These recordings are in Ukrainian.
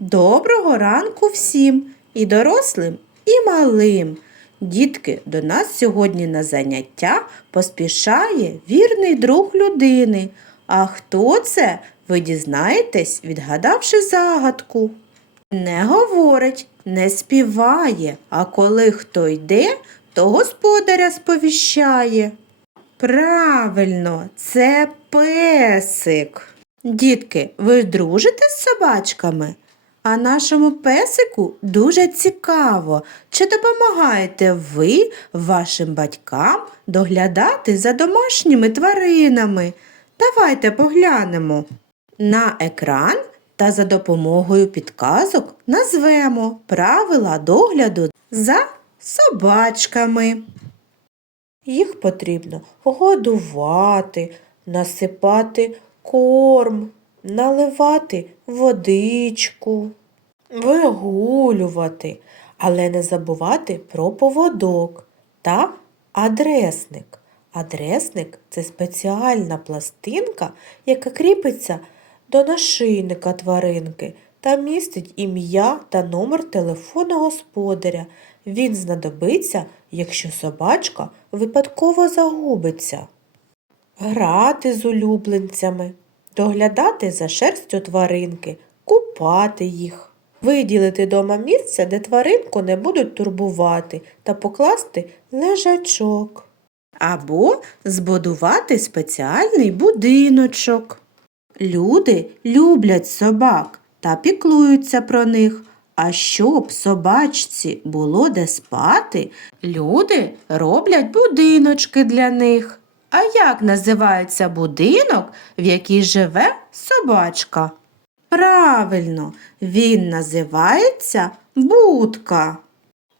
Доброго ранку всім, і дорослим, і малим. Дітки, до нас сьогодні на заняття поспішає вірний друг людини. А хто це? Ви дізнаєтесь, відгадавши загадку. Не говорить, не співає, а коли хто йде, то господаря сповіщає. Правильно, це песик. Дітки, ви дружите з собачками? А нашому песику дуже цікаво, чи допомагаєте ви вашим батькам доглядати за домашніми тваринами. Давайте поглянемо. На екран та за допомогою підказок назвемо правила догляду за собачками. Їх потрібно годувати, насипати корм, наливати водичку, вигулювати, але не забувати про поводок та адресник. Адресник це спеціальна пластинка, яка кріпиться до нашийника тваринки та містить ім'я та номер телефону господаря. Він знадобиться, якщо собачка випадково загубиться. Грати з улюбленцями, доглядати за шерстю тваринки, купати їх, виділити дома місце, де тваринку не будуть турбувати, та покласти лежачок. Або збудувати спеціальний будиночок. Люди люблять собак та піклуються про них. А щоб собачці було де спати, люди роблять будиночки для них. А як називається будинок, в якій живе собачка? Правильно, він називається будка.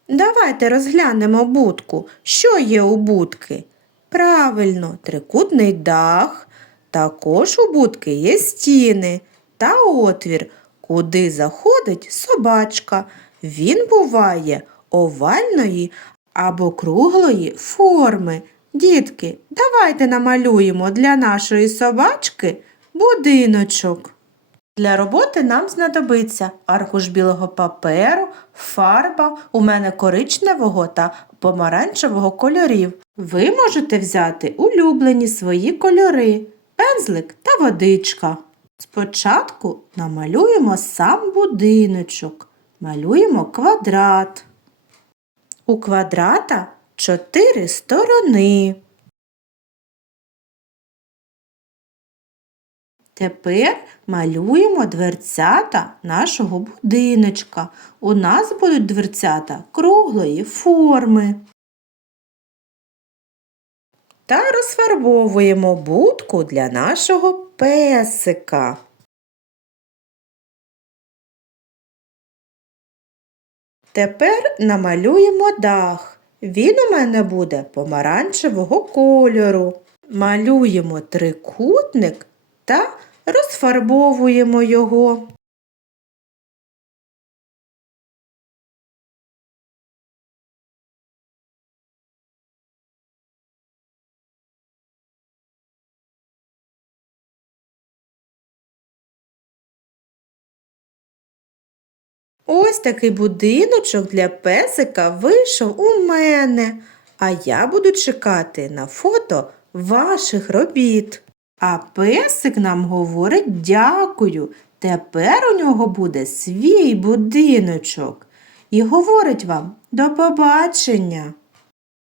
Давайте розглянемо будку. Що є у будки? Правильно, трикутний дах. Також у будки є стіни та отвір, куди заходить собачка. Він буває овальної або круглої форми. Дітки, давайте намалюємо для нашої собачки будиночок. Для роботи нам знадобиться аркуш білого паперу, фарба, у мене коричневого та помаранчевого кольорів. Ви можете взяти улюблені свої кольори, пензлик та водичка. Спочатку намалюємо сам будиночок, малюємо квадрат. У квадрата чотири сторони. Тепер малюємо дверцята нашого будиночка. У нас будуть дверцята круглої форми. Та розфарбовуємо будку для нашого песика. Тепер намалюємо дах. Він у мене буде помаранчевого кольору. Малюємо трикутник та розфарбовуємо його. Ось такий будиночок для песика вийшов у мене, а я буду чекати на фото ваших робіт. А песик нам говорить дякую. Тепер у нього буде свій будиночок. І говорить вам до побачення.